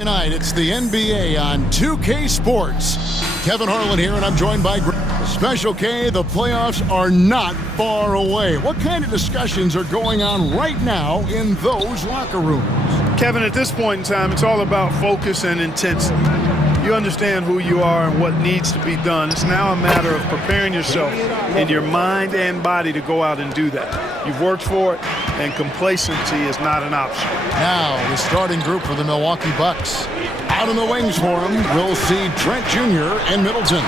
Tonight, it's the NBA on 2K Sports. Kevin Harlan here, and I'm joined by Special K. The playoffs are not far away. What kind of discussions are going on right now in those locker rooms? Kevin, at this point in time, it's all about focus and intensity. You understand who you are and what needs to be done. It's now a matter of preparing yourself in your mind and body to go out and do that. You've worked for it, and complacency is not an option. Now, the starting group for the Milwaukee Bucks. Out in the wings for him, we'll see Trent Jr. and Middleton.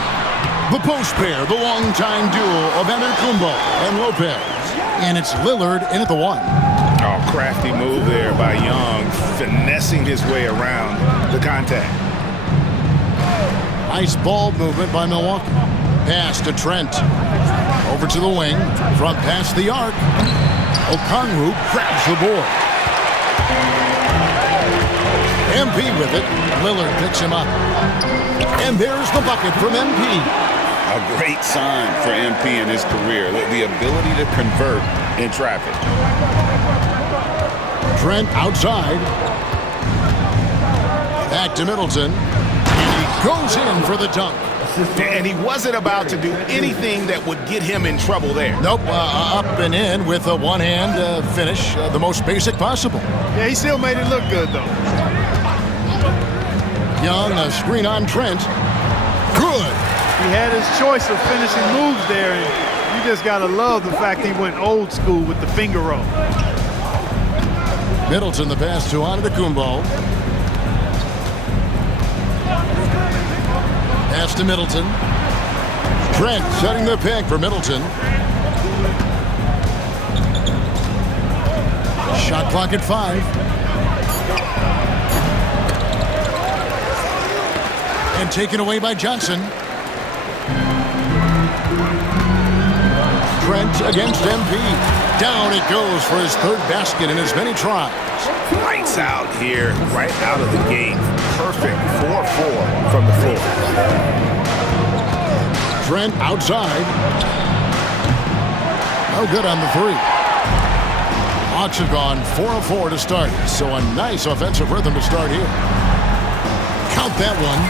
The post pair, the longtime duo of Antetokounmpo and Lopez. And it's Lillard in at the one. Oh, crafty move there by Young, finessing his way around the contact. Nice ball movement by Milwaukee. Pass to Trent. Over to the wing. Front past the arc. Okongwu grabs the board. MP with it. Lillard picks him up. And there's the bucket from MP. A great sign for MP in his career. The ability to convert in traffic. Trent outside. Back to Middleton. Goes in for the dunk. And he wasn't about to do anything that would get him in trouble there. Nope, up and in with a one-hand finish, the most basic possible. Yeah, he still made it look good, though. Young, a screen on Trent. Good. He had his choice of finishing moves there, and you just got to love the fact he went old school with the finger roll. Middleton, the pass to Antetokounmpo. Pass to Middleton. Trent setting the pick for Middleton. Shot clock at 5. And taken away by Johnson. Trent against MP. Down it goes for his third basket in as many tries. Lights out here, right out of the gate. Perfect 4-4 from the floor. Trent outside. No good on the three. Hawks have gone 4 of 4 to start, so a nice offensive rhythm to start here. Count that one.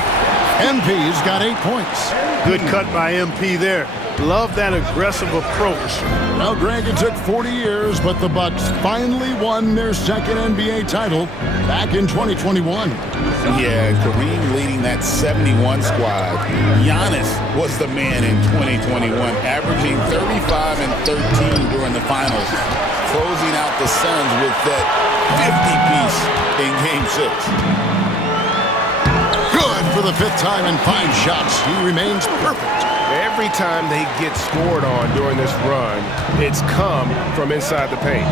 MP's got 8 points. Good cut by MP there. Love that aggressive approach. Well, Greg, it took 40 years, but the Bucks finally won their second NBA title back in 2021. Yeah, Kareem leading that 71 squad. Giannis was the man in 2021, averaging 35 and 13 during the finals, closing out the Suns with that 50-piece in Game 6. Good for the 5th time in 5 shots. He remains perfect. Every time they get scored on during this run, it's come from inside the paint.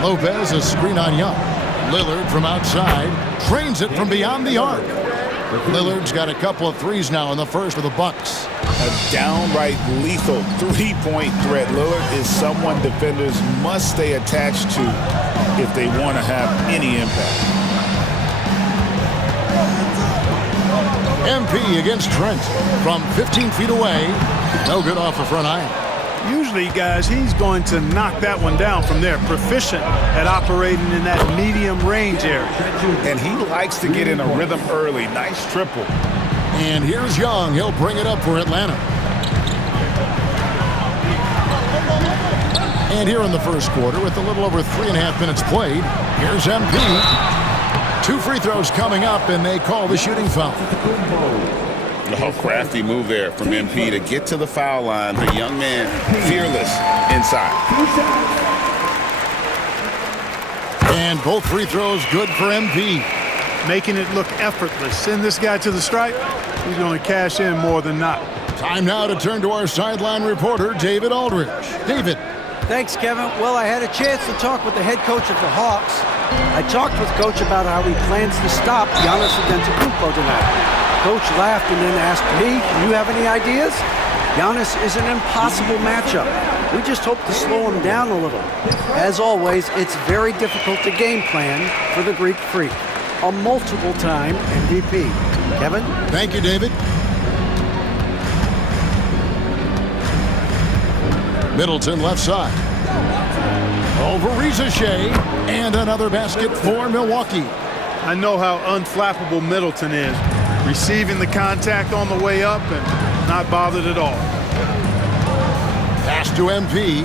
Lopez, a screen on Young. Lillard from outside, trains it from beyond the arc. Lillard's got a couple of threes now in the first for the Bucks. A downright lethal three-point threat. Lillard is someone defenders must stay attached to if they want to have any impact. MP against Trent from 15 feet away. No good off the front iron. Usually, guys, he's going to knock that one down from there. Proficient at operating in that medium range area. And he likes to get in a rhythm early. Nice triple. And here's Young. He'll bring it up for Atlanta. And here in the first quarter, with a little over 3.5 minutes played, here's MP. 2 free throws coming up, and they call the shooting foul. Oh, crafty move there from MP to get to the foul line. The young man, fearless inside. And both free throws good for MP. Making it look effortless. Send this guy to the stripe. He's going to cash in more than not. Time now to turn to our sideline reporter, David Aldridge. David. Thanks, Kevin. Well, I had a chance to talk with the head coach of the Hawks. I talked with Coach about how he plans to stop Giannis Antetokounmpo tonight. Coach laughed and then asked me, "You have any ideas?" Giannis is an impossible matchup. We just hope to slow him down a little. As always, it's very difficult to game plan for the Greek Freak, a multiple-time MVP. Kevin? Thank you, David. Middleton left side. Over Reza Shea, and another basket for Milwaukee. I know how unflappable Middleton is. Receiving the contact on the way up and not bothered at all. Pass to MP.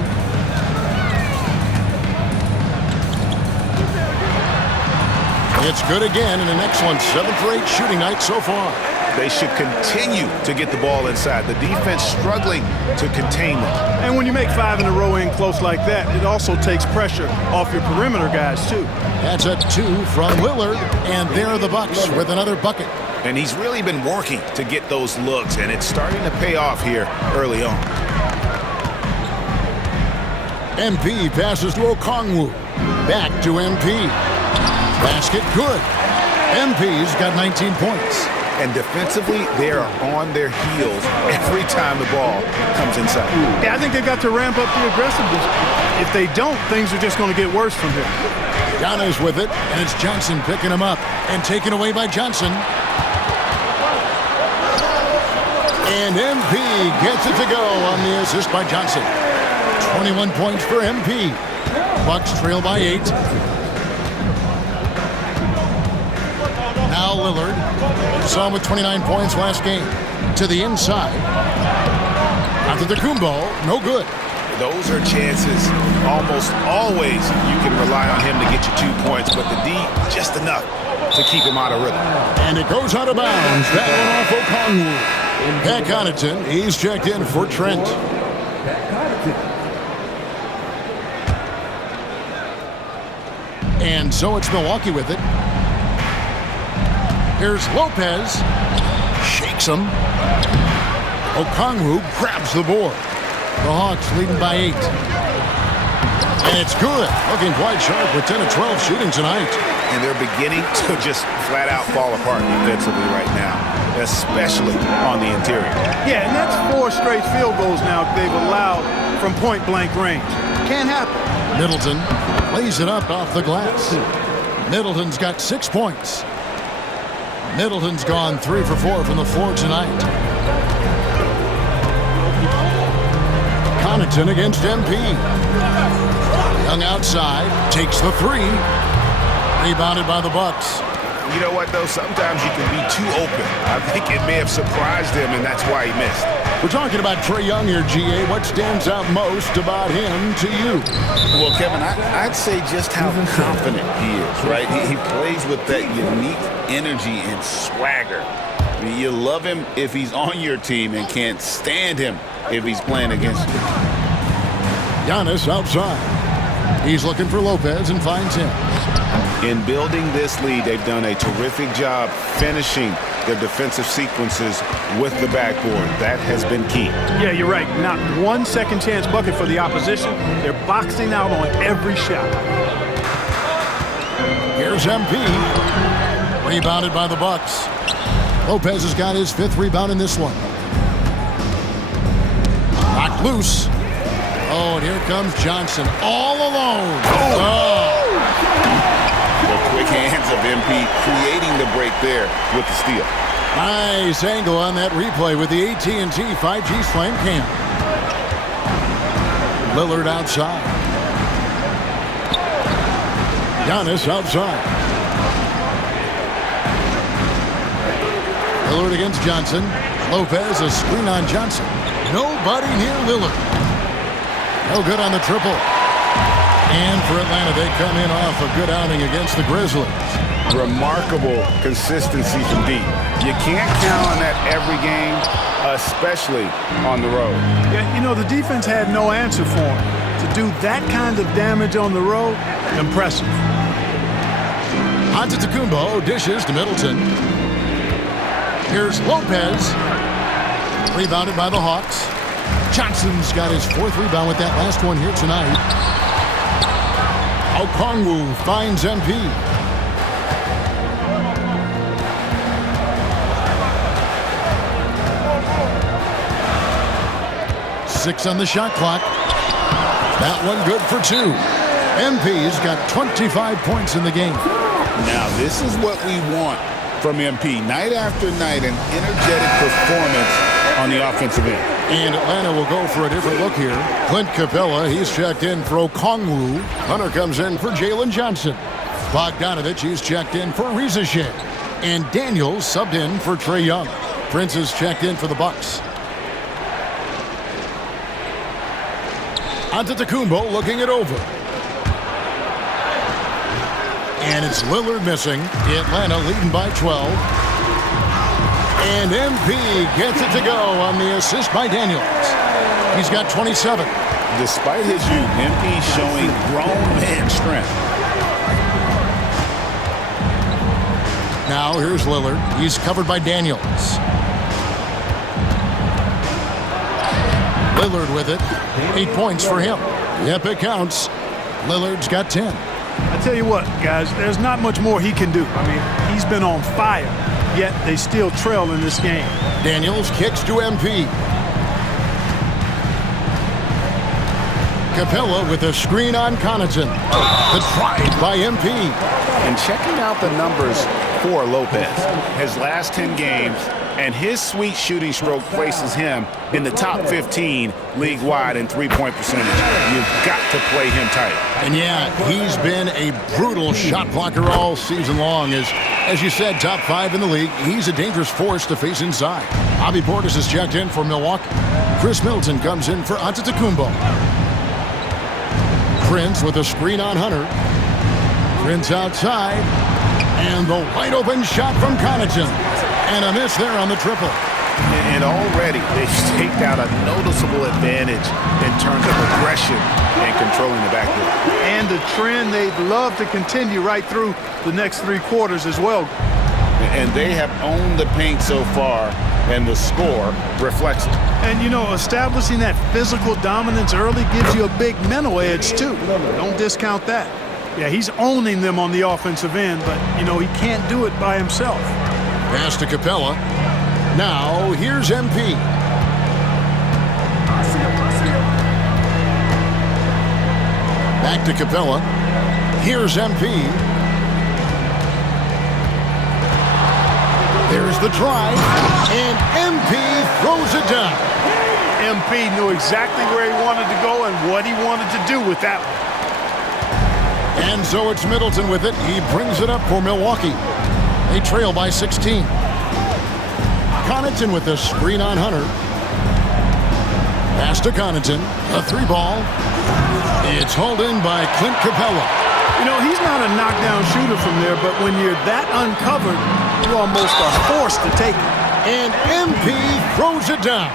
It's good again, and an excellent 7 for 8 shooting night so far. They should continue to get the ball inside. The defense struggling to contain them. And when you make 5 in a row in close like that, it also takes pressure off your perimeter guys, too. That's a 2 from Lillard, and there are the Bucks with another bucket. And he's really been working to get those looks, and it's starting to pay off here early on. MP passes to Okongwu. Back to MP. Basket good. MP's got 19 points. And defensively, they are on their heels every time the ball comes inside. Yeah, I think they've got to ramp up the aggressiveness. If they don't, things are just going to get worse from here. Giannis with it, and it's Johnson picking him up and taken away by Johnson. And MP gets it to go on the assist by Johnson. 21 points for MP. Bucks trail by 8. Now Lillard. Saw him with 29 points last game. To the inside. Antetokounmpo, no good. Those are chances. Almost always you can rely on him to get you 2 points, but the D, just enough to keep him out of rhythm. And it goes out of bounds. That one off Okongwu. Pat Connaughton, he's checked in for Trent. And so it's Milwaukee with it. Here's Lopez. Shakes him. Okongwu grabs the board. The Hawks leading by 8. And it's good. Looking quite sharp with 10 of 12 shooting tonight. And they're beginning to just flat out fall apart defensively right now, especially on the interior. Yeah, and that's 4 straight field goals now they've allowed from point-blank range. Can't happen. Middleton lays it up off the glass. Middleton's got 6 points. Middleton's gone 3 for 4 from the floor tonight. Connaughton against MP. Young outside, takes the 3. Rebounded by the Bucks. You know what, though? Sometimes you can be too open. I think it may have surprised him, and that's why he missed. We're talking about Trae Young here, GA. What stands out most about him to you? Well, Kevin, I'd say just how confident he is, right? He plays with that unique energy and swagger. I mean, you love him if he's on your team and can't stand him if he's playing against you. Giannis outside. He's looking for Lopez and finds him. In building this lead, they've done a terrific job finishing their defensive sequences with the backboard. That has been key. Yeah, you're right. Not one second chance bucket for the opposition. They're boxing out on every shot. Here's MP. Rebounded by the Bucks. Lopez has got his 5th rebound in this one. Knocked loose. Oh, and here comes Johnson all alone. Oh. The quick hands of MP creating the break there with the steal. Nice angle on that replay with the AT&T 5G Slam Cam. Lillard outside. Giannis outside. Lillard against Johnson. Lopez, a screen on Johnson. Nobody near Lillard. No good on the triple. And for Atlanta, they come in off a good outing against the Grizzlies. Remarkable consistency from deep. You can't count on that every game, especially on the road. Yeah, you know, the defense had no answer for him. To do that kind of damage on the road, impressive. Antetokounmpo dishes to Middleton. Here's Lopez. Rebounded by the Hawks. Johnson's got his 4th rebound with that last one here tonight. Okongwu finds MP. Six on the shot clock. That one good for 2. MP's got 25 points in the game. Now, this is what we want from MP. Night after night, an energetic performance on the offensive end. And Atlanta will go for a different look here. Clint Capella, he's checked in for Okongwu. Hunter comes in for Jalen Johnson. Bogdanovich, he's checked in for Rizache. And Daniels subbed in for Trae Young. Prince is checked in for the Bucks. Antetokounmpo looking it over. And it's Lillard missing. Atlanta leading by 12. And MP gets it to go on the assist by Daniels. He's got 27. Despite his youth, MP showing grown man strength. Now here's Lillard. He's covered by Daniels. Lillard with it. 8 points for him. Yep, it counts. Lillard's got 10. I tell you what, guys, there's not much more he can do. I mean, he's been on fire, yet they still trail in this game. Daniels kicks to MP. Capella with a screen on Connaughton. The drive by MP. And checking out the numbers for Lopez, his last 10 games, and his sweet shooting stroke places him in the top 15 league-wide in three-point percentage. You've got to play him tight. And yeah, he's been a brutal shot blocker all season long. As you said, top 5 in the league. He's a dangerous force to face inside. Bobby Portis is checked in for Milwaukee. Chris Middleton comes in for Antetokounmpo. Prince with a screen on Hunter. Prince outside. And the wide open shot from Connaughton. And a miss there on the triple. And already they've staked out a noticeable advantage in terms of aggression and controlling the backcourt. And the trend they'd love to continue right through the next 3 quarters as well. And they have owned the paint so far, and the score reflects it. And, you know, establishing that physical dominance early gives you a big mental edge, too. Don't discount that. Yeah, he's owning them on the offensive end, but, you know, he can't do it by himself. Pass to Capella. Now, here's MP. Back to Capella. Here's MP. There's the drive, and MP throws it down. MP knew exactly where he wanted to go and what he wanted to do with that one. And so it's Middleton with it. He brings it up for Milwaukee. They trail by 16. Connaughton with the screen on Hunter. Pass to Connaughton. A 3-ball. It's hauled in by Clint Capella. You know, he's not a knockdown shooter from there, but when you're that uncovered, you almost are forced to take it. And MP throws it down.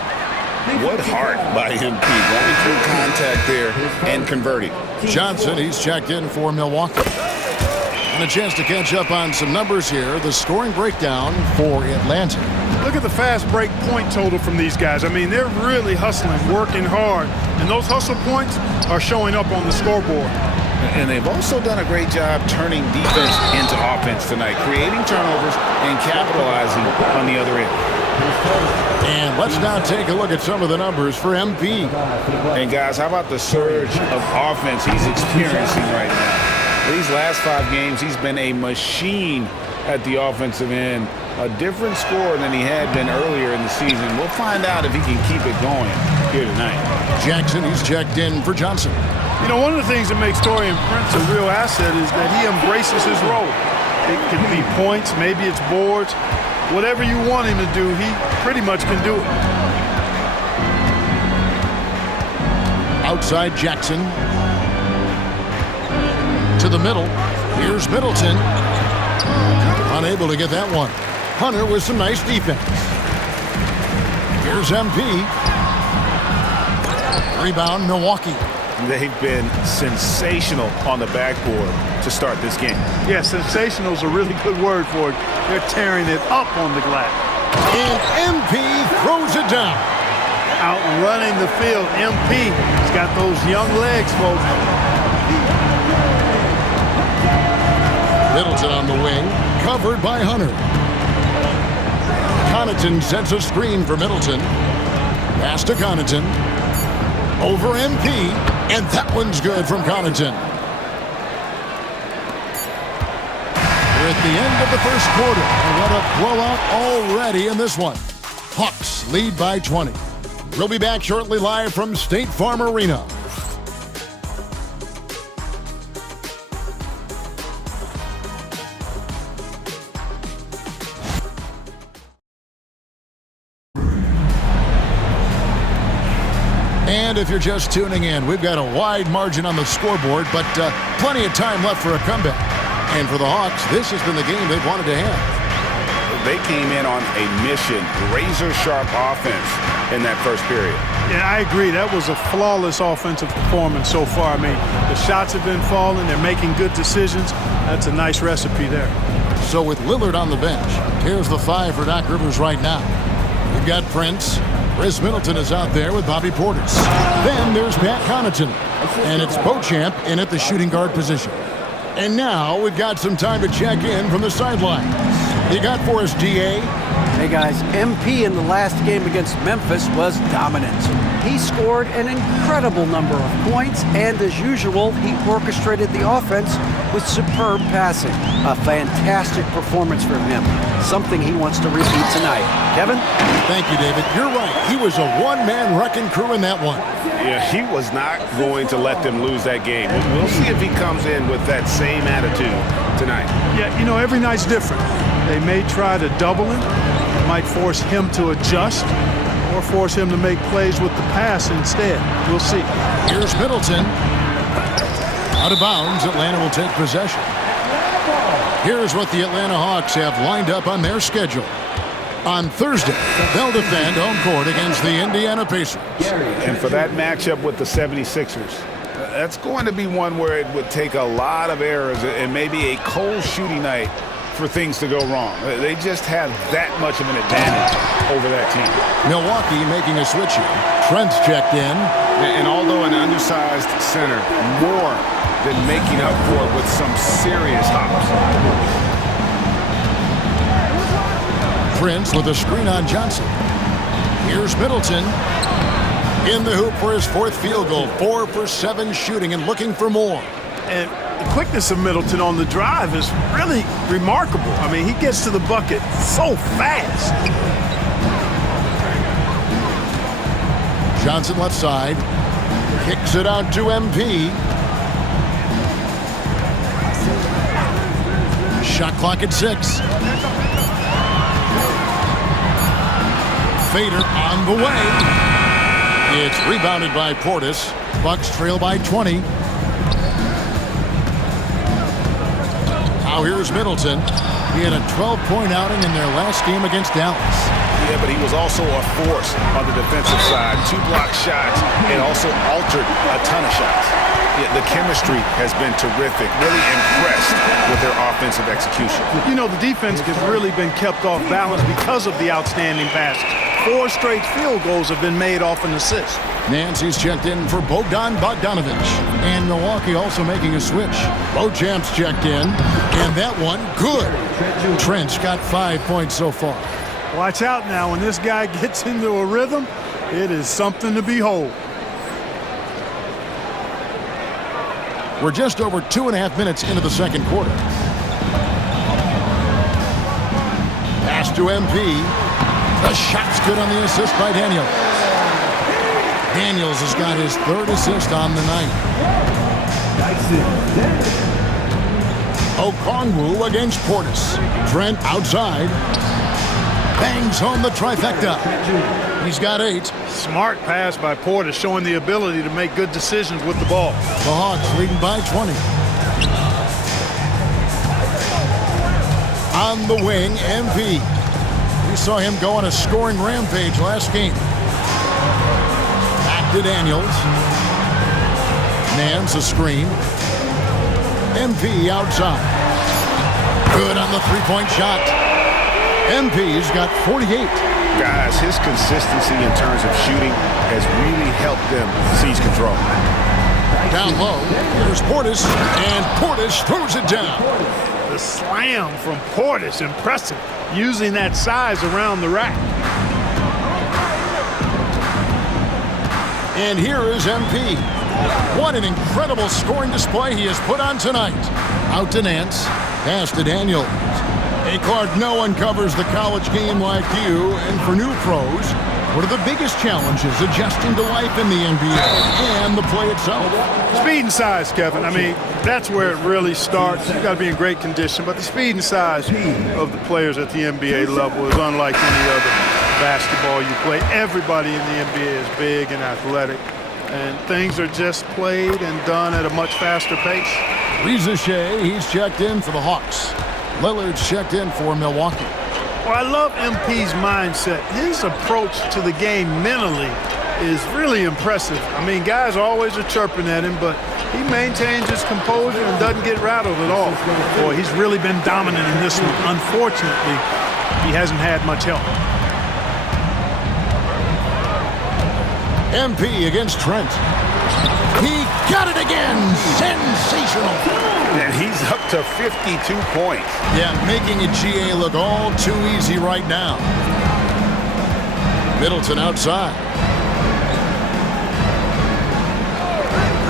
What heart by MP, going through contact there and converting. Johnson, he's checked in for Milwaukee. And a chance to catch up on some numbers here. The scoring breakdown for Atlanta. Look at the fast break point total from these guys. I mean, they're really hustling, working hard. And those hustle points are showing up on the scoreboard. And they've also done a great job turning defense into offense tonight, creating turnovers and capitalizing on the other end. And let's now take a look at some of the numbers for MP. And guys, how about the surge of offense he's experiencing right now? These last 5 games, he's been a machine at the offensive end. A different score than he had been earlier in the season. We'll find out if he can keep it going here tonight. Jackson, he's checked in for Johnson. You know, one of the things that makes Taurean Prince a real asset is that he embraces his role. It can be points, maybe it's boards. Whatever you want him to do, he pretty much can do it. Outside Jackson. To the middle. Here's Middleton. Unable to get that one. Hunter with some nice defense. Here's MP. Rebound, Milwaukee. They've been sensational on the backboard to start this game. Yeah, sensational is a really good word for it. They're tearing it up on the glass. And MP throws it down. Outrunning the field, MP. He's got those young legs, folks. Middleton on the wing, covered by Hunter. Connaughton sets a screen for Middleton. Pass to Connaughton. Over MP, and that one's good from Connaughton. We're at the end of the first quarter, and what a blowout already in this one. Hawks lead by 20. We'll be back shortly live from State Farm Arena. And if you're just tuning in, we've got a wide margin on the scoreboard, but plenty of time left for a comeback. And for the Hawks, this has been the game they've wanted to have. They came in on a mission, razor-sharp offense in that first period. Yeah, I agree. That was a flawless offensive performance so far. I mean, the shots have been falling. They're making good decisions. That's a nice recipe there. So with Lillard on the bench, here's the 5 for Doc Rivers right now. We've got Prince. Chris Middleton is out there with Bobby Portis. Then there's Pat Connaughton. And it's Beauchamp in at the shooting guard position. And now we've got some time to check in from the sidelines. You got for us, DA? Hey guys, MP in the last game against Memphis was dominant. He scored an incredible number of points, and as usual, he orchestrated the offense with superb passing. A fantastic performance from him. Something he wants to repeat tonight. Kevin? Thank you, David. You're right. He was a one-man wrecking crew in that one. Yeah, he was not going to let them lose that game. We'll see if he comes in with that same attitude tonight. Yeah, you know, every night's different. They may try to double him. It might force him to adjust or force him to make plays with the pass instead. We'll see. Here's Middleton. Out of bounds, Atlanta will take possession. Here's what the Atlanta Hawks have lined up on their schedule. On Thursday, they'll defend home court against the Indiana Pacers. And for that matchup with the 76ers, that's going to be one where it would take a lot of errors and maybe a cold shooting night for things to go wrong. They just have that much of an advantage over that team. Milwaukee making a switch here. Trent's checked in. And although an undersized center, more than making up for it with some serious hops. Prince with a screen on Johnson. Here's Middleton. In the hoop for his 4th field goal. 4 for 7 shooting and looking for more. And the quickness of Middleton on the drive is really remarkable. I mean, he gets to the bucket so fast. Johnson left side. Kicks it out to MP. Shot clock at 6. Fader on the way. It's rebounded by Portis. Bucks trail by 20. Now here's Middleton. He had a 12-point outing in their last game against Dallas. Yeah, but he was also a force on the defensive side. 2 block shots and also altered a ton of shots. Yeah, the chemistry has been terrific. Really impressed with their offensive execution. You know, the defense has really been kept off balance because of the outstanding passes. 4 straight field goals have been made off an assist. Nancy's checked in for Bogdan Bogdanovic. And Milwaukee also making a switch. Beauchamp's checked in. And that one, good. Trent's got 5 points so far. Watch out now. When this guy gets into a rhythm, it is something to behold. We're just over 2.5 minutes into the second quarter. Pass to MP. The shot's good on the assist by Daniels. Daniels has got his 3rd assist on the night. Okongwu against Portis. Trent outside. Bangs home the trifecta. He's got 8. Smart pass by Portis, showing the ability to make good decisions with the ball. The Hawks leading by 20. On the wing, MP. We saw him go on a scoring rampage last game. Back to Daniels. Nance a screen. MP outside. Good on the 3-point shot. MP's got 48. Guys, his consistency in terms of shooting has really helped them seize control. Down low, here's Portis, and Portis throws it down. The slam from Portis, impressive, using that size around the rack. And here is MP. What an incredible scoring display he has put on tonight. Out to Nance, pass to Daniels. Hey, Clark, no one covers the college game like you, and for new pros, What are the biggest challenges adjusting to life in the NBA and the play itself? Speed and size, Kevin. I mean, that's where it really starts. You got to be in great condition, but the speed and size of the players at the NBA level is unlike any other basketball you play. Everybody in the NBA is big and athletic, and things are just played and done at a much faster pace. Reza Shea, he's checked in for the Hawks. Lillard's checked in for Milwaukee. Well, I love MP's mindset. His approach to the game mentally is really impressive. I mean, guys always are chirping at him, but he maintains his composure and doesn't get rattled at all. Boy, he's really been dominant in this one. Unfortunately, he hasn't had much help. MP against Trent. He got it again. Sensational. And he's up to 52 points. Yeah, making a GA look all too easy right now. Middleton outside.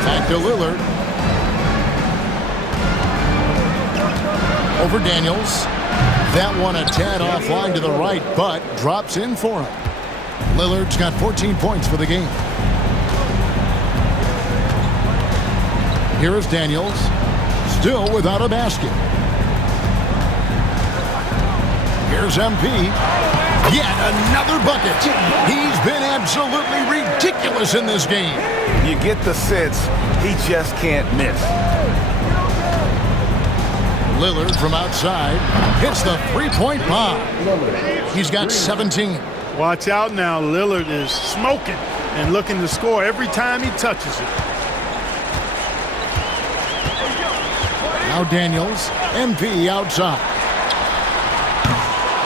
Back to Lillard. Over Daniels. That one a tad offline to the right, but drops in for him. Lillard's got 14 points for the game. Here is Daniels. Still without a basket. Here's MP. Yet another bucket. He's been absolutely ridiculous in this game. You get the sense he just can't miss. Lillard from outside hits the three-point bomb. He's got 17. Watch out now. Lillard is smoking and looking to score every time he touches it. Now Daniels, MP outside.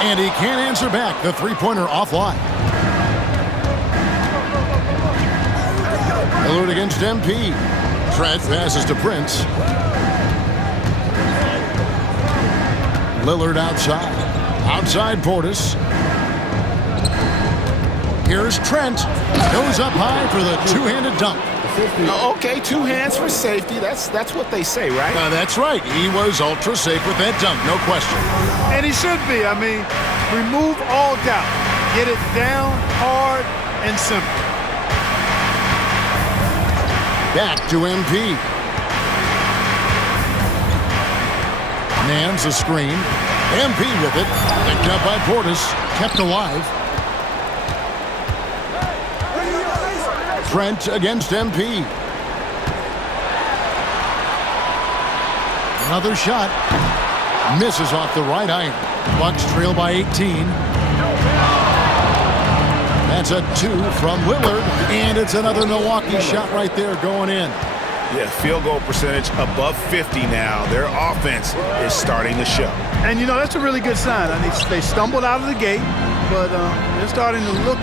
And he can't answer back. The three-pointer offline. Lillard against MP. Trent passes to Prince. Lillard outside. Outside Portis. Here's Trent. Goes up high for the two-handed dunk. Okay, two hands for safety. That's what they say, right? That's right. He was ultra safe with that dunk, no question. And he should be. I mean, remove all doubt. Get it down, hard, and simple. Back to MP. Nance a screen. MP with it. Picked up by Portis. Kept alive. Trent against MP. Another shot. Misses off the right iron. Bucks trail by 18. That's a 2 from Lillard. And it's another Milwaukee shot right there going in. Yeah, field goal percentage above 50 now. Their offense is starting to show. And, you know, that's a really good sign. I mean, they stumbled out of the gate, but they're starting to look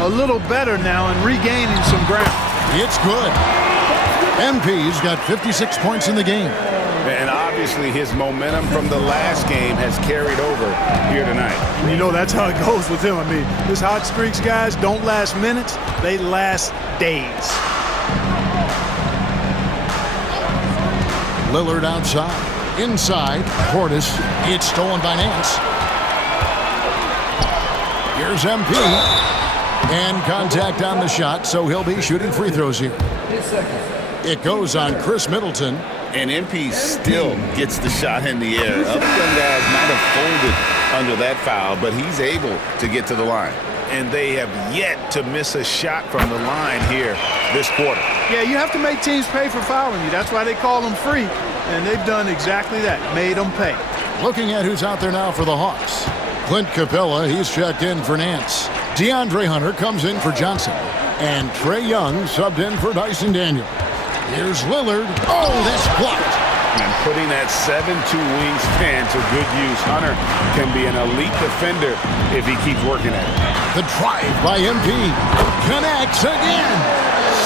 a little better now and regaining some ground. It's good. MP's got 56 points in the game. And obviously his momentum from the last game has carried over here tonight. You know, that's how it goes with him. I mean, his hot streaks, guys, don't last minutes. They last days. Lillard outside. Inside. Portis. It's stolen by Nance. Here's MP. And contact on the shot, so he'll be shooting free throws here. It goes on Chris Middleton. And MP still gets the shot in the air. Other young guys might have folded under that foul, but he's able to get to the line. And they have yet to miss a shot from the line here this quarter. Yeah, you have to make teams pay for fouling you. That's why they call them free. And they've done exactly that, made them pay. Looking at who's out there now for the Hawks. Clint Capella, he's checked in for Nance. DeAndre Hunter comes in for Johnson. And Trae Young subbed in for Dyson Daniel. Here's Lillard. Oh, that's blocked. And putting that 7'2" wingspan to good use. Hunter can be an elite defender if he keeps working at it. The drive by MP. Connects again.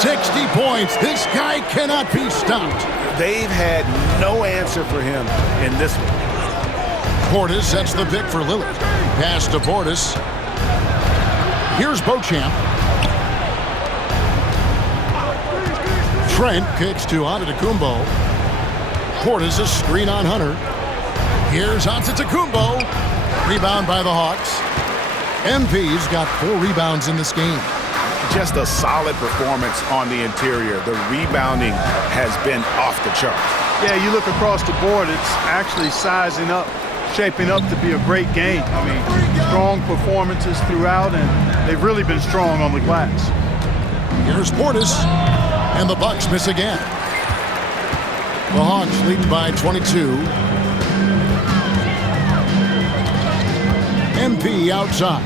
60 points. This guy cannot be stopped. They've had no answer for him in this one. Portis sets the pick for Lillard. Pass to Portis. Here's Beauchamp. Trent kicks to Antetokounmpo. Portis a screen on Hunter. Here's Antetokounmpo. Rebound by the Hawks. MP's got 4 rebounds in this game. Just a solid performance on the interior. The rebounding has been off the charts. Yeah, you look across the board, it's actually sizing up, shaping up to be a great game. I mean, strong performances throughout, and they've really been strong on the glass. Here's Portis, and the Bucks miss again. The Hawks lead by 22. MP outside.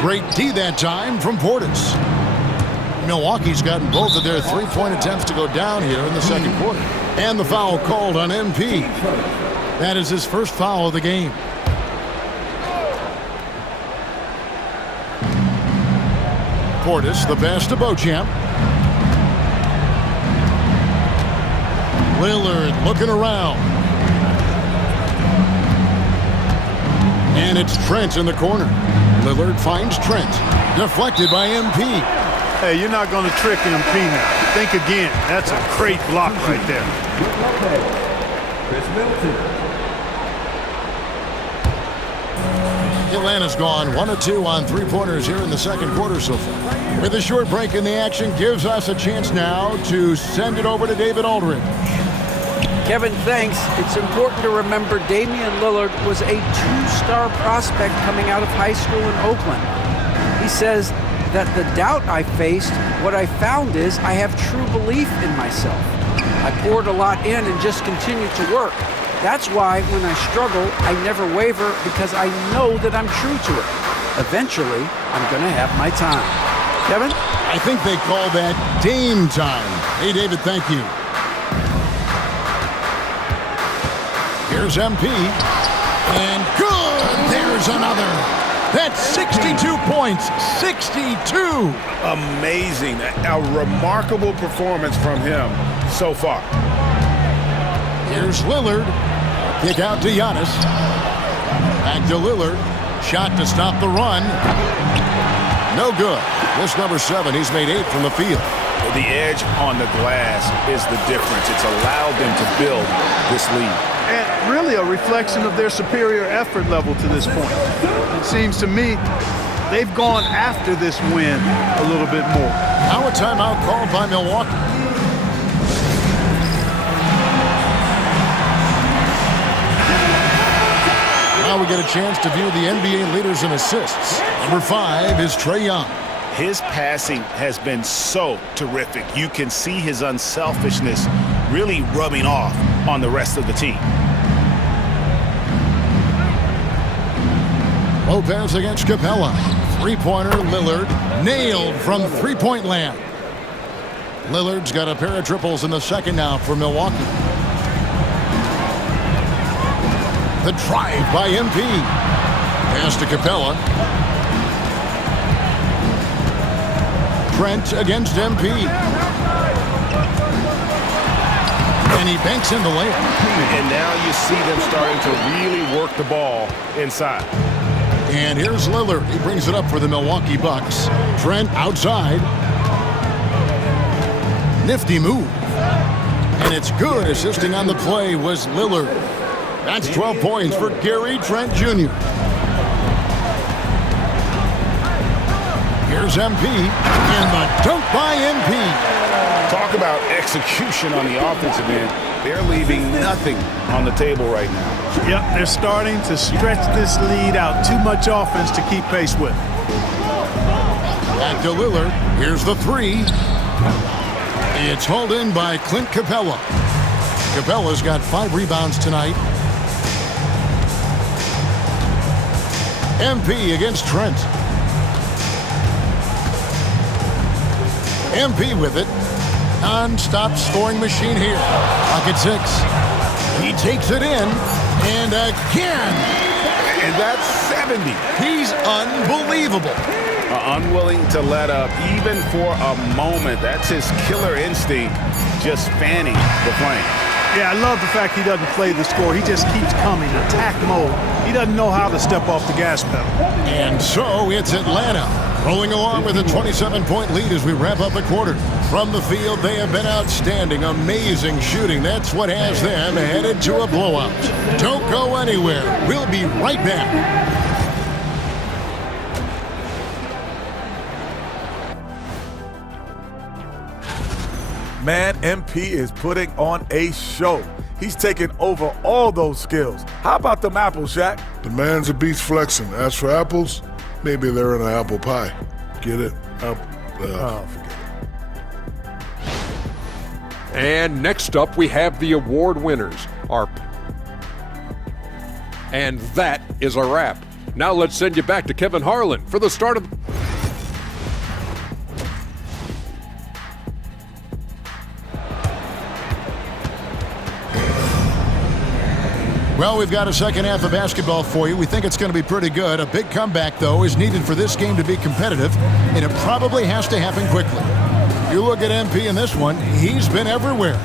Great D that time from Portis. Milwaukee's gotten both of their three-point attempts to go down here in the second quarter. And the foul called on MP. That is his first foul of the game. Portis, the pass to Beauchamp. Lillard looking around. And it's Trent in the corner. Lillard finds Trent. Deflected by MP. Hey, you're not going to trick MP now. Think again. That's a great block right there. Chris Middleton. Atlanta's gone 1 of 2 on three-pointers here in the second quarter so far. With a short break in the action, gives us a chance now to send it over to David Aldridge. Kevin, thanks. It's important to remember Damian Lillard was a 2-star prospect coming out of high school in Oakland. He says that the doubt I faced, what I found is I have true belief in myself. I poured a lot in and just continued to work. That's why when I struggle, I never waver because I know that I'm true to it. Eventually, I'm going to have my time. Kevin? I think they call that Dame time. Hey, David, thank you. Here's MP. And good! There's another. That's 62 points. 62! Amazing. A remarkable performance from him so far. Here's Lillard. Kick out to Giannis. Back to Lillard. Shot to stop the run. No good. This number 7, he's made 8 from the field. The edge on the glass is the difference. It's allowed them to build this lead. And really a reflection of their superior effort level to this point. It seems to me they've gone after this win a little bit more. Now a timeout called by Milwaukee. Now we get a chance to view the NBA leaders in assists. Number 5 is Trae Young. His passing has been so terrific. You can see his unselfishness really rubbing off on the rest of the team. Lopez against Capella. Three-pointer, Lillard. Nailed from three-point land. Lillard's got a pair of triples in the second now for Milwaukee. The drive by MP. Pass to Capella. Trent against MP. And he banks in the layup. And now you see them starting to really work the ball inside. And here's Lillard. He brings it up for the Milwaukee Bucks. Trent outside. Nifty move. And it's good. Assisting on the play was Lillard. That's 12 points for Gary Trent Jr. Here's MP. And the dunk by MP. Talk about execution on the offensive end. They're leaving nothing on the table right now. Yep, they're starting to stretch this lead out. Too much offense to keep pace with. Back to Lillard. Here's the 3. It's hauled in by Clint Capella. Capella's got 5 rebounds tonight. MP against Trent. MP with it. Non-stop scoring machine here. Pocket 6. He takes it in. And again. And that's 70. He's unbelievable. Unwilling to let up even for a moment. That's his killer instinct, just fanning the flame. Yeah, I love the fact he doesn't play the score. He just keeps coming, attack mode. He doesn't know how to step off the gas pedal. And so it's Atlanta rolling along with a 27-point lead as we wrap up the quarter. From the field, they have been outstanding, amazing shooting. That's what has them headed to a blowout. Don't go anywhere. We'll be right back. Man, MP is putting on a show. He's taking over all those skills. How about them apples, Shaq? The man's a beast flexing. As for apples, maybe they're in an apple pie. Get it? Oh, forget it. And next up, we have the award winners. And that is a wrap. Now let's send you back to Kevin Harlan for the start of... Well, we've got a second half of basketball for you. We think it's going to be pretty good. A big comeback, though, is needed for this game to be competitive, and it probably has to happen quickly. You look at MP in this one, he's been everywhere.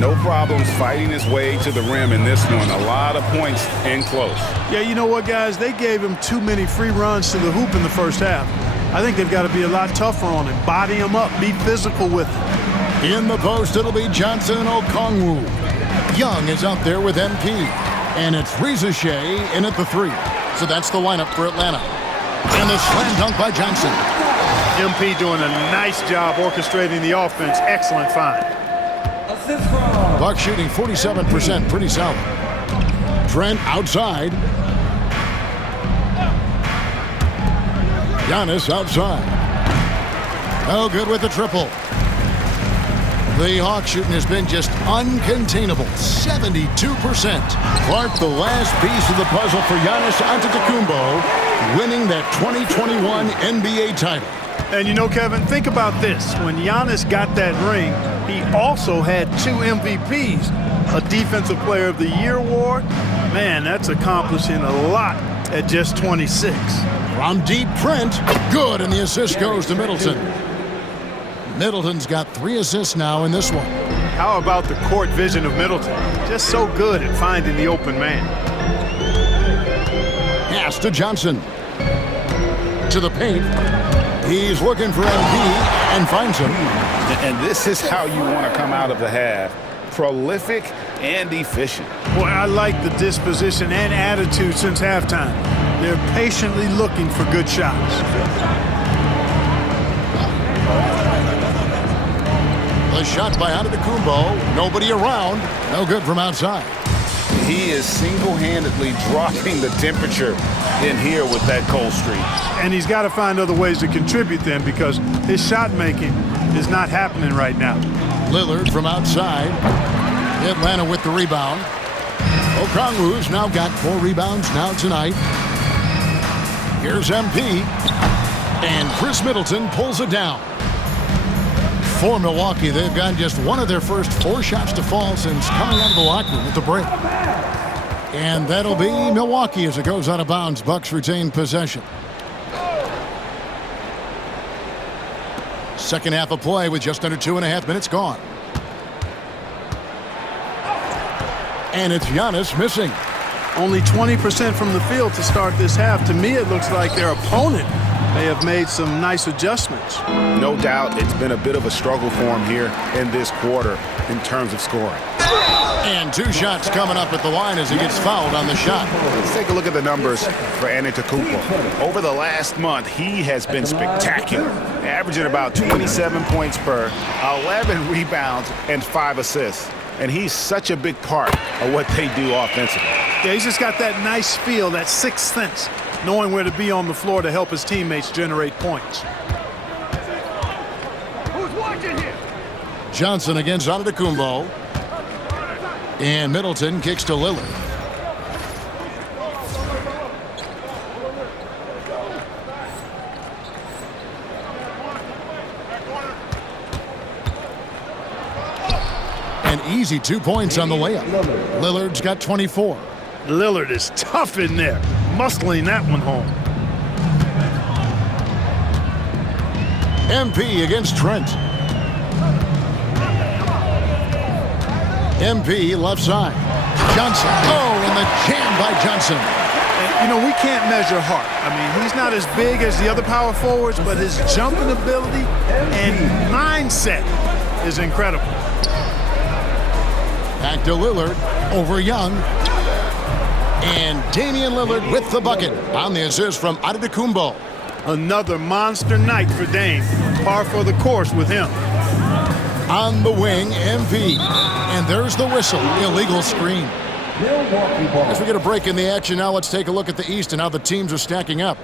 No problems fighting his way to the rim in this one. A lot of points in close. Yeah, you know what, guys? They gave him too many free runs to the hoop in the first half. I think they've got to be a lot tougher on him. Body him up. Be physical with him. In the post, it'll be Johnson and Okongwu. Young is out there with MP. And it's Reza Shea in at the 3. So that's the lineup for Atlanta. And the slam dunk by Johnson. MP doing a nice job orchestrating the offense. Excellent find. Bucks shooting 47%, pretty solid. Trent outside. Giannis outside. Oh, good with the triple. The Hawks shooting has been just uncontainable, 72%. Clark, the last piece of the puzzle for Giannis Antetokounmpo, winning that 2021 NBA title. And you know, Kevin, think about this. When Giannis got that ring, he also had 2 MVPs, a Defensive Player of the Year award. Man, that's accomplishing a lot at just 26. From deep, Trent, good, and the assist goes to Middleton. Middleton's got 3 assists now in this one. How about the court vision of Middleton? Just so good at finding the open man. Pass to Johnson. To the paint. He's looking for MP and finds him. And this is how you want to come out of the half. Prolific and efficient. Boy, I like the disposition and attitude since halftime. They're patiently looking for good shots. A shot by Antetokounmpo. Nobody around. No good from outside. He is single-handedly dropping the temperature in here with that cold streak. And he's got to find other ways to contribute then, because his shot making is not happening right now. Lillard from outside. Atlanta with the rebound. Okongwu's now got 4 rebounds now tonight. Here's MP. And Chris Middleton pulls it down. For Milwaukee, they've gotten just one of their first 4 shots to fall since coming out of the locker room at the break. And that'll be Milwaukee as it goes out of bounds. Bucks retain possession. Second half of play with just under 2.5 minutes gone. And it's Giannis missing. Only 20% from the field to start this half. To me, it looks like their opponent may have made some nice adjustments. No doubt it's been a bit of a struggle for him here in this quarter in terms of scoring. And 2 shots coming up at the line as he gets fouled on the shot. Let's take a look at the numbers for Antetokounmpo. Over the last month, he has been spectacular, averaging about 27 points per, 11 rebounds, and 5 assists. And he's such a big part of what they do offensively. Yeah, he's just got that nice feel, that sixth sense, knowing where to be on the floor to help his teammates generate points. Who's watching here? Johnson against Antetokounmpo. And Middleton kicks to Lillard. An easy 2 points on the layup. Lillard's got 24. Lillard is tough in there, muscling that one home. MP against Trent. MP left side. Johnson. Oh, and the jam by Johnson. And, you know, we can't measure heart. I mean, he's not as big as the other power forwards, but his jumping ability and mindset is incredible. Back to Lillard over Young. And Damian Lillard with the bucket on the assist from Antetokounmpo. Another monster night for Dame. Par for the course with him. On the wing, MP. And there's the whistle. Illegal screen. As we get a break in the action now, let's take a look at the East and how the teams are stacking up.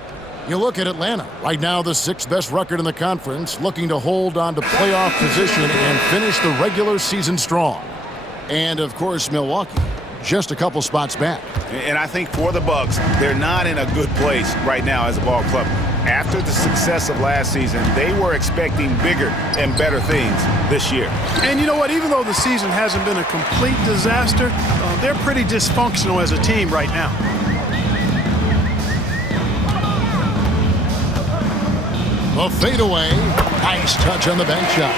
You look at Atlanta. Right now, the 6th best record in the conference, looking to hold on to playoff position and finish the regular season strong. And, of course, Milwaukee, just a couple spots back. And I think for the Bucks, they're not in a good place right now as a ball club. After the success of last season, they were expecting bigger and better things this year. And you know what? Even though the season hasn't been a complete disaster, they're pretty dysfunctional as a team right now. The fadeaway. Nice touch on the bank shot.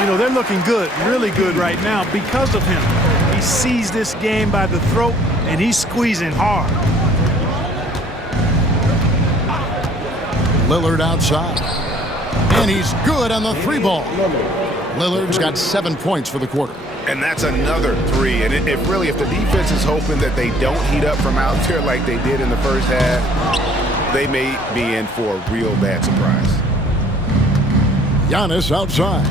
You know, they're looking good, really good right now because of him. He sees this game by the throat, and he's squeezing hard. Lillard outside. And he's good on the 3-ball. Lillard's got 7 points for the quarter. And that's another 3. And if the defense is hoping that they don't heat up from out there like they did in the first half, they may be in for a real bad surprise. Giannis outside.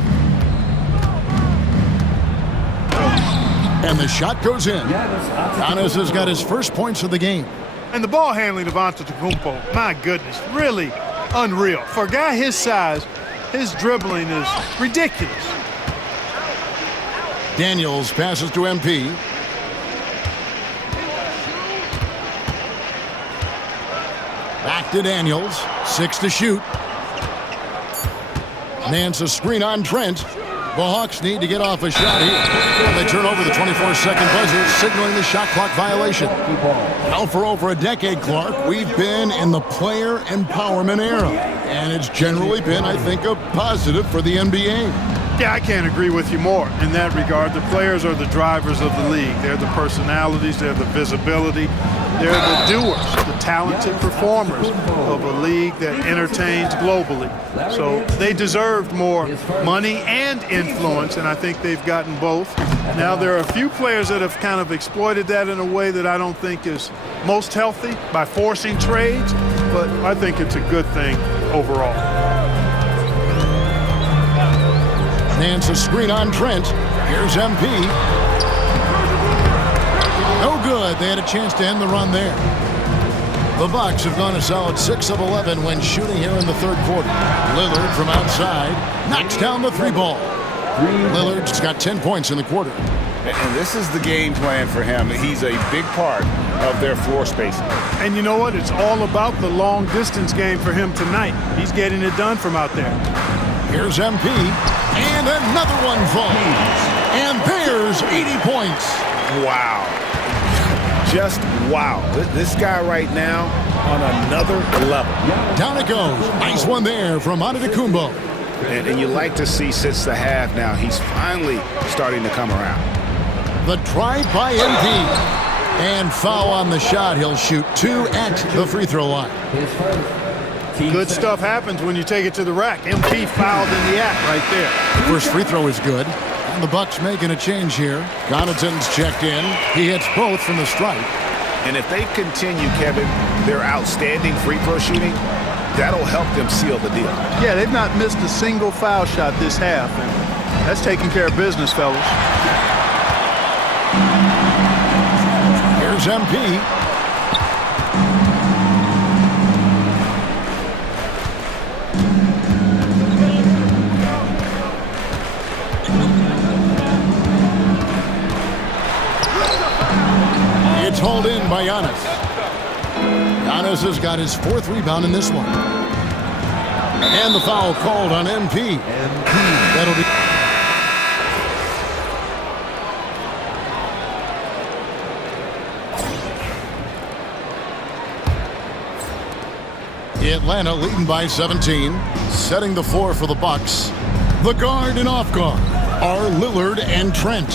And the shot goes in. Giannis has got his first points of the game. And the ball handling of Antetokounmpo, my goodness, really unreal. For a guy his size, his dribbling is ridiculous. Daniels passes to MP. Back to Daniels. 6 to shoot. Nance a screen on Trent. The Hawks need to get off a shot here. And they turn over the 24-second buzzer, signaling the shot clock violation. Now for over a decade, Clark, we've been in the player empowerment era. And it's generally been, I think, a positive for the NBA. Yeah, I can't agree with you more in that regard. The players are the drivers of the league. They're the personalities. They're the visibility. They're the doers, the talented performers of a league that entertains globally. So they deserved more money and influence, and I think they've gotten both. Now, there are a few players that have kind of exploited that in a way that I don't think is most healthy by forcing trades, but I think it's a good thing overall. Nance a screen on Trent. Here's MP. No good. They had a chance to end the run there. The Bucks have gone a solid 6 of 11 when shooting here in the third quarter. Lillard from outside knocks down the 3-ball. Lillard's got 10 points in the quarter. And this is the game plan for him. He's a big part of their floor spacing. And you know what? It's all about the long distance game for him tonight. He's getting it done from out there. Here's MP. And another one falls. And there's 80 points. Wow. Just wow. This guy right now on another level. Down it goes. Nice one there from Antetokounmpo. And you like to see since the half now, he's finally starting to come around. The drive by MP. And foul on the shot. He'll shoot 2 at the free throw line. Good stuff happens when you take it to the rack. MP fouled in the act right there. The first free throw is good. And the Bucks making a change here. Connaughton's checked in. He hits both from the stripe. And if they continue, Kevin, their outstanding free throw shooting, that'll help them seal the deal. Yeah, they've not missed a single foul shot this half. And that's taking care of business, fellas. Here's MP. It's hauled in by Giannis. Giannis has got his 4th rebound in this one. And the foul called on MP. That'll be Atlanta leading by 17, setting the floor for the Bucks. The guard and off guard are Lillard and Trent.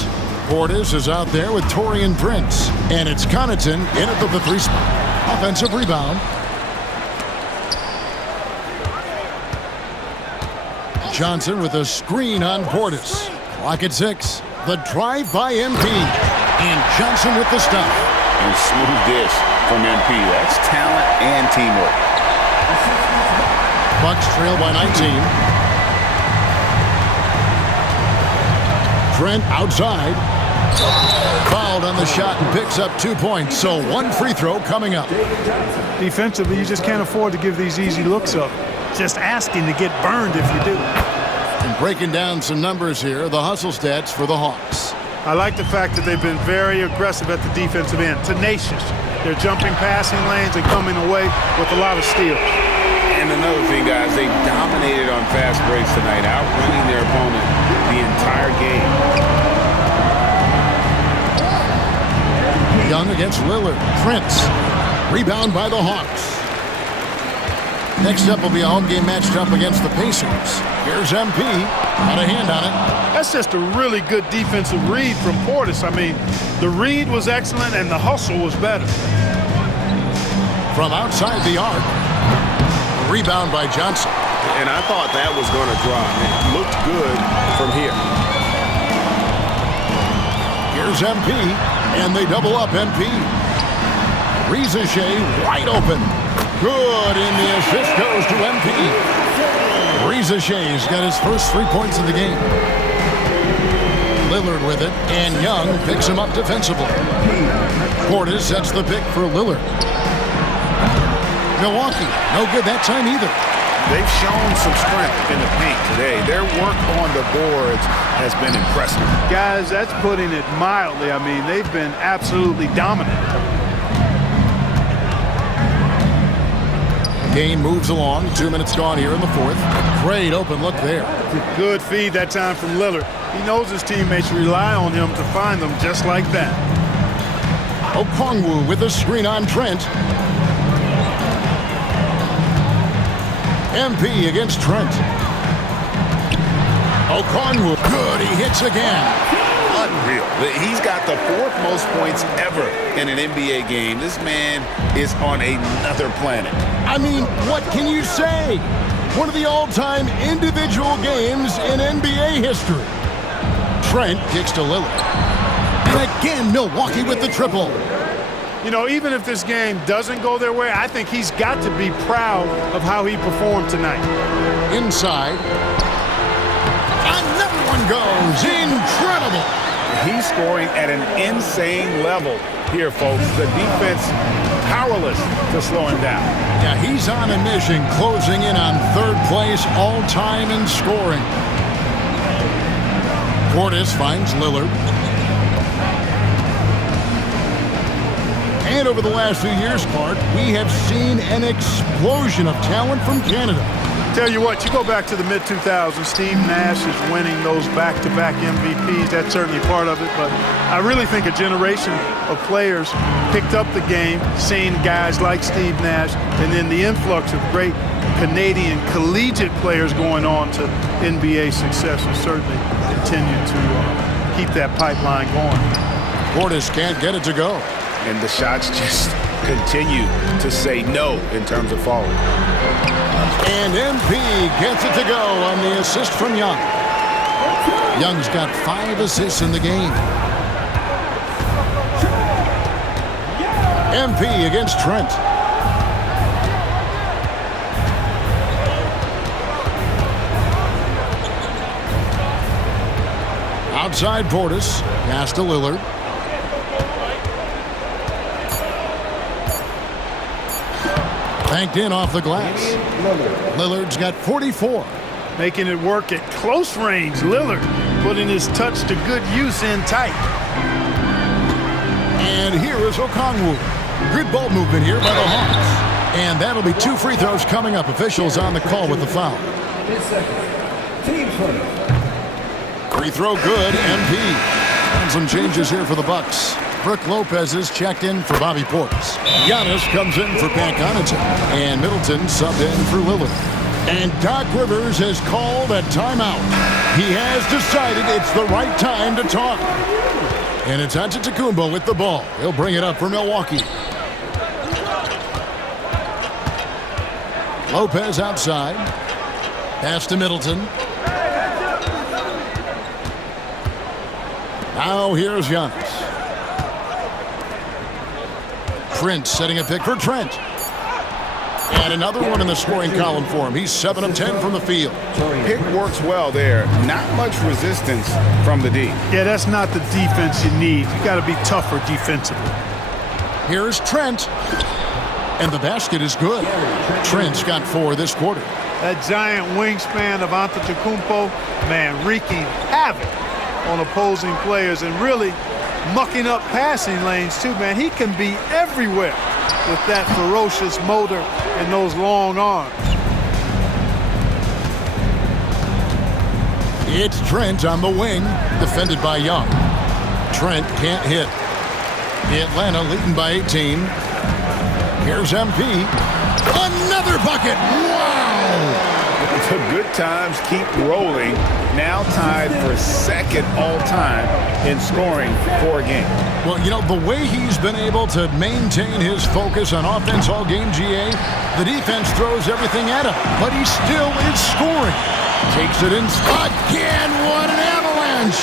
Portis is out there with Taurean Prince. And it's Connaughton in at the 3 spot. Offensive rebound. Johnson with a screen on Portis. Clock at 6. The drive by MP. And Johnson with the stop. And smooth dish from MP. That's talent and teamwork. Bucks trail by 19. Trent outside. Fouled on the shot and picks up 2 points. So 1 free throw coming up. Defensively, you just can't afford to give these easy looks up. Just asking to get burned if you do. And breaking down some numbers here, the hustle stats for the Hawks. I like the fact that they've been very aggressive at the defensive end. Tenacious. They're jumping passing lanes and coming away with a lot of steals. And another thing, guys, they dominated on fast breaks tonight, outrunning their opponent the entire game. Young against Lillard. Prince. Rebound by the Hawks. Next up will be a home game matched up against the Pacers. Here's MP. Got a hand on it. That's just a really good defensive read from Portis. I mean, the read was excellent and the hustle was better. From outside the arc. Rebound by Johnson. And I thought that was going to drop. It looked good from here. Here's MP. And they double up MP. Rizachet wide open. Good, and the assist goes to MP. Rizachet's got his first 3 points of the game. Lillard with it, and Young picks him up defensively. Portis sets the pick for Lillard. Milwaukee, no good that time either. They've shown some strength in the paint today. Their work on the boards has been impressive. Guys, that's putting it mildly. I mean, they've been absolutely dominant. Game moves along. 2 minutes gone here in the 4th. Great open look there. Good feed that time from Lillard. He knows his teammates rely on him to find them just like that. Okongwu with a screen on Trent. MP against Trent. Okongwu. Good, he hits again. Unreal. He's got the 4th most points ever in an NBA game. This man is on another planet. I mean, what can you say? One of the all-time individual games in NBA history. Trent kicks to Lillard. And again, Milwaukee with the triple. You know, even if this game doesn't go their way, I think he's got to be proud of how he performed tonight. Inside. Another one goes. Incredible. He's scoring at an insane level here, folks. The defense powerless to slow him down. Yeah, he's on a mission, closing in on 3rd place all-time in scoring. Portis finds Lillard. And over the last few years, Clark, we have seen an explosion of talent from Canada. Tell you what, you go back to the mid-2000s, Steve Nash is winning those back-to-back MVPs. That's certainly part of it, but I really think a generation of players picked up the game, seeing guys like Steve Nash, and then the influx of great Canadian collegiate players going on to NBA success will certainly continue to keep that pipeline going. Portis can't get it to go. And the shots just continue to say no in terms of falling. And MP gets it to go on the assist from Young. Young's got 5 assists in the game. MP against Trent. Outside Portis, pass to Lillard. Banked in off the glass. Lillard's got 44. Making it work at close range. Lillard putting his touch to good use in tight. And here is Okongwu. Good ball movement here by the Hawks. And that'll be 2 free throws coming up. Officials on the call with the foul. Free throw good, MP. And some changes here for the Bucks. Brook Lopez is checked in for Bobby Portis. Giannis comes in for Pat Connaughton. And Middleton subbed in for Lillard. And Doc Rivers has called a timeout. He has decided it's the right time to talk. And it's Antetokounmpo with the ball. He'll bring it up for Milwaukee. Lopez outside. Pass to Middleton. Now here's Giannis. Prince setting a pick for Trent. And another one in the scoring column for him. He's 7 of 10 from the field. Pick works well there. Not much resistance from the D. Yeah, that's not the defense you need. You got to be tougher defensively. Here's Trent. And the basket is good. Trent's got 4 this quarter. That giant wingspan of Antetokounmpo, man, wreaking havoc on opposing players and really mucking up passing lanes too, man. He can be everywhere with that ferocious motor and those long arms. It's Trent on the wing, defended by Young. Trent can't hit. Atlanta leading by 18. Here's MP. Another bucket. Wow! The good times keep rolling. Now tied for second all-time in scoring for a game. Well, you know, the way he's been able to maintain his focus on offense all game, GA, the defense throws everything at him, but he still is scoring. Takes it in. Again, what an avalanche!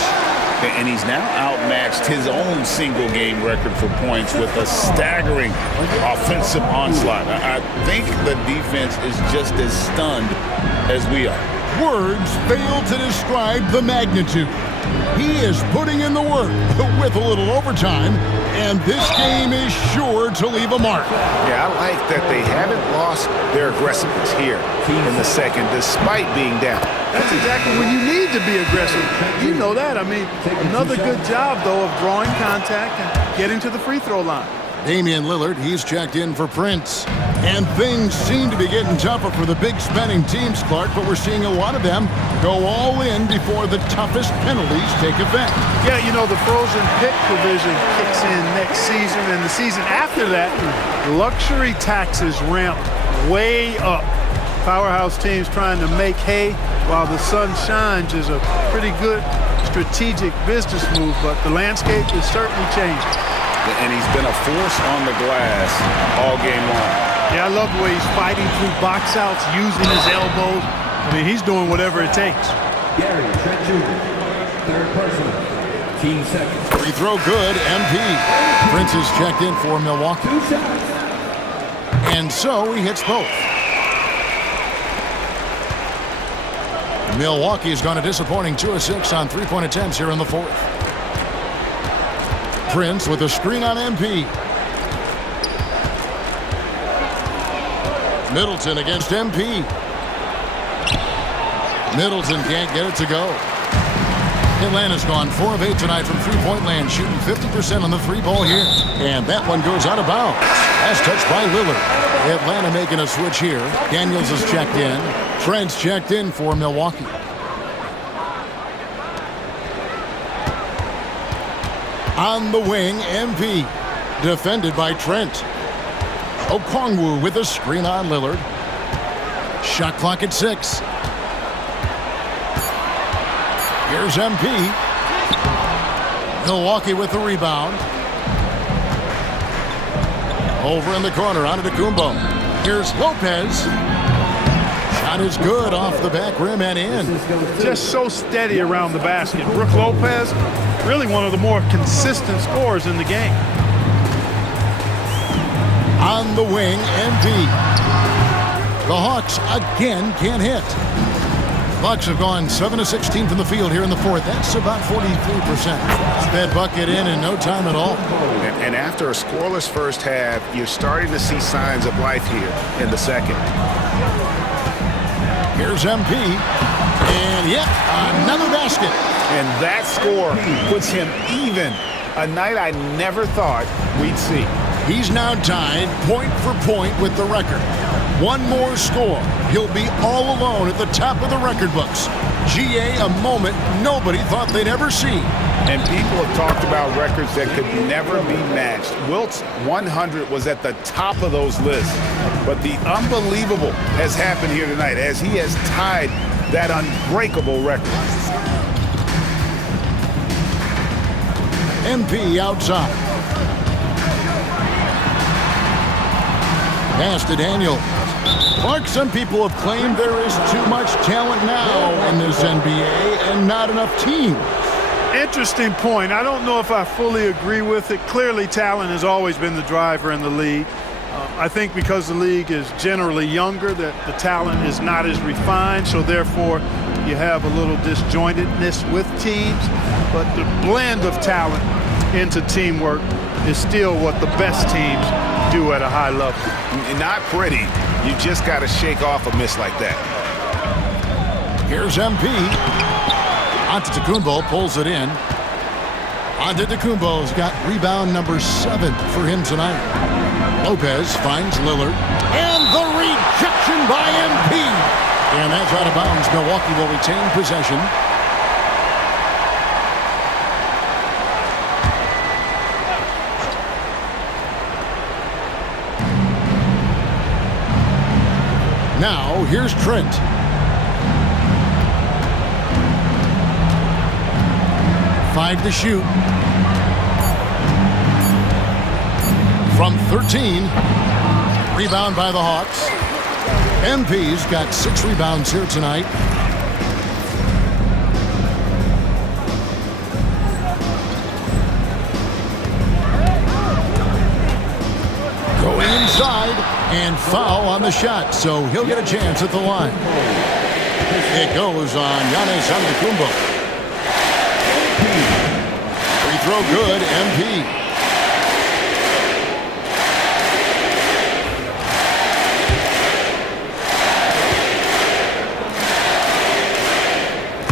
And he's now outmatched his own single-game record for points with a staggering offensive onslaught. I think the defense is just as stunned as we are. Words fail to describe the magnitude. He is putting in the work with a little overtime, and this game is sure to leave a mark. Yeah, I like that they haven't lost their aggressiveness here in the second, despite being down. That's exactly when you need to be aggressive. You know that. I mean, another good job, though, of drawing contact and getting to the free throw line. Damian Lillard, he's checked in for Prince. And things seem to be getting tougher for the big spending teams, Clark, but we're seeing a lot of them go all in before the toughest penalties take effect. Yeah, you know, the frozen pick provision kicks in next season, and the season after that, luxury taxes ramp way up. Powerhouse teams trying to make hay while the sun shines is a pretty good strategic business move, but the landscape is certainly changing. And he's been a force on the glass all game long. Yeah, I love the way he's fighting through box outs, using his elbows. I mean, he's doing whatever it takes. Gary Trent Jr., third personal, team second. Free throw good, MP. Prince is checked in for Milwaukee. 2 shots. And so he hits both. Milwaukee's gone a disappointing 2 of 6 on three-point attempts here in the fourth. Prince with a screen on MP. Middleton against MP. Middleton can't get it to go. Atlanta's gone 4 of 8 tonight from three-point land, shooting 50% on the three ball here. And that one goes out of bounds. As touched by Lillard. Atlanta making a switch here. Daniels is checked in. Trent's checked in for Milwaukee. On the wing, MP. Defended by Trent. Okongwu with a screen on Lillard. Shot clock at 6. Here's MP. Milwaukee with the rebound. Over in the corner, Antetokounmpo. Here's Lopez. Shot is good off the back rim and in. Just so steady around the basket. Brook Lopez, really one of the more consistent scorers in the game. On the wing, MP. The Hawks again can't hit. Bucks have gone 7 of 16 from the field here in the fourth. That's about 43%. That bucket in no time at all. And after a scoreless first half, you're starting to see signs of life here in the second. Here's MP. And yep, another basket. And that score puts him even. A night I never thought we'd see. He's now tied point for point with the record. One more score. He'll be all alone at the top of the record books. GA, a moment nobody thought they'd ever see. And people have talked about records that could never be matched. Wilt's 100 was at the top of those lists. But the unbelievable has happened here tonight as he has tied that unbreakable record. MP outside. Pass to Daniels. Clark, some people have claimed there is too much talent now in this NBA and not enough teams. Interesting point. I don't know if I fully agree with it. Clearly, talent has always been the driver in the league. I think because the league is generally younger, that the talent is not as refined, so therefore you have a little disjointedness with teams. But the blend of talent into teamwork is still what the best teams do at a high level. Not pretty. You just got to shake off a miss like that. Here's MP. Antetokounmpo pulls it in. Antetokounmpo's got rebound number 7 for him tonight. Lopez finds Lillard. And the rejection by MP. And that's out of bounds. Milwaukee will retain possession. Now, here's Trent. Five to shoot. From 13. Rebound by the Hawks. MP's got 6 rebounds here tonight. Going inside and foul on the shot, so he'll get a chance at the line. It goes on Giannis Antetokounmpo. Free throw good, MP.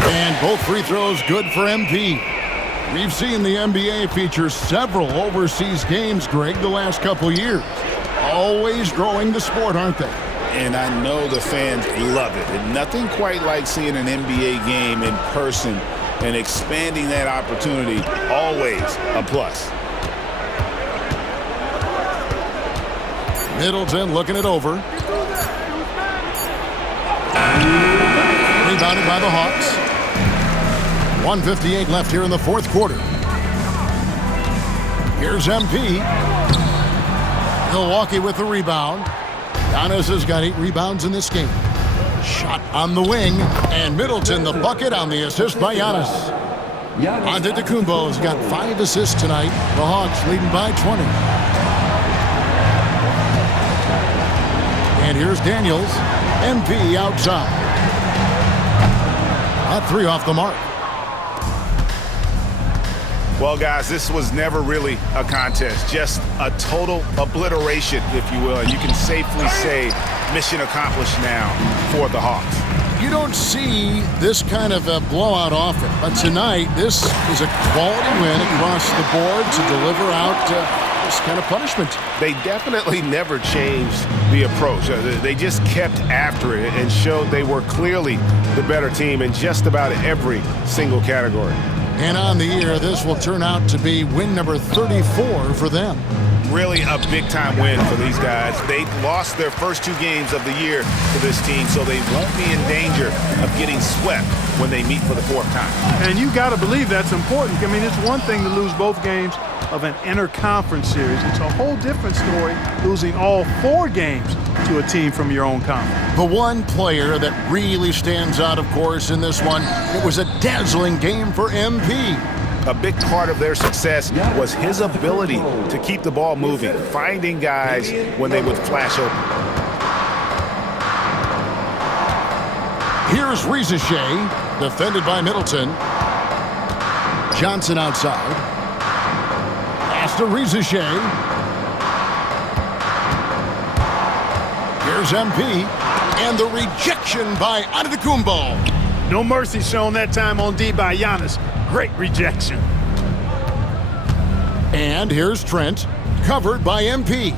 And both free throws good for MP. We've seen the NBA feature several overseas games, Greg, the last couple years. Always growing the sport, aren't they? And I know the fans love it. And nothing quite like seeing an NBA game in person and expanding that opportunity. Always a plus. Middleton looking it over. Rebounded by the Hawks. 1:58 left here in the fourth quarter. Here's MP. Milwaukee with the rebound. Giannis has got 8 rebounds in this game. Shot on the wing, and Middleton the bucket on the assist by Giannis. Antetokounmpo's got 5 assists tonight. The Hawks leading by 20. And here's Daniels. MP outside. That 3 off the mark. Well, guys, this was never really a contest, just a total obliteration, if you will. And you can safely say mission accomplished now for the Hawks. You don't see this kind of a blowout often, but tonight this is a quality win across the board to deliver out this kind of punishment. They definitely never changed the approach. They just kept after it and showed they were clearly the better team in just about every single category. And on the year, this will turn out to be win number 34 for them. Really a big-time win for these guys. They lost their first 2 games of the year to this team, so they won't be in danger of getting swept when they meet for the 4th time. And you got to believe that's important. I mean, it's one thing to lose both games of an interconference series. It's a whole different story losing all 4 games to a team from your own conference. The one player that really stands out, of course, in this one, it was a dazzling game for MP. A big part of their success was his ability to keep the ball moving, finding guys when they would flash open. Here's Rizachet, defended by Middleton. Johnson outside. Pass to Rizachet. Here's MP. And the rejection by Antetokounmpo. No mercy shown that time on D by Giannis. Great rejection. And here's Trent, covered by MP.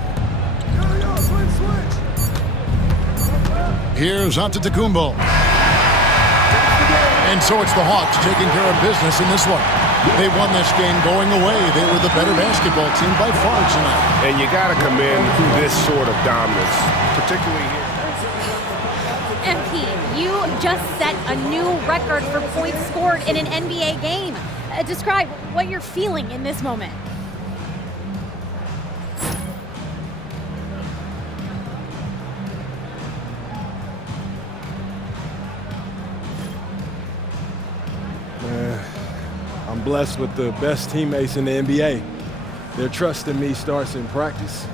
Here's Antetokounmpo. And so it's the Hawks taking care of business in this one. They won this game going away. They were the better basketball team by far tonight. And you got to commend this sort of dominance, particularly here. MP, you just set a new record for points scored in an NBA game. Describe what you're feeling in this moment. I'm blessed with the best teammates in the NBA. Their trust in me starts in practice.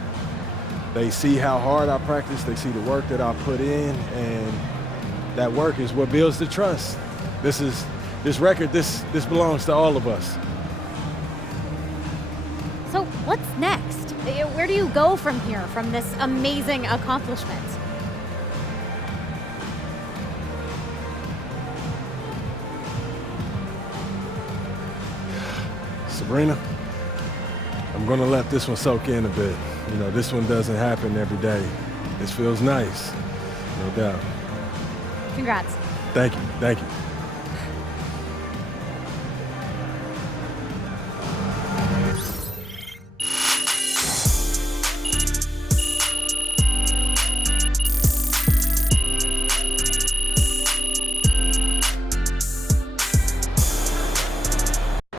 They see how hard I practice, they see the work that I put in, and that work is what builds the trust. This record belongs to all of us. So what's next? Where do you go from here, from this amazing accomplishment? Sabrina, I'm gonna let this one soak in a bit. You know, this one doesn't happen every day. This feels nice, no doubt. Congrats. Thank you, thank you.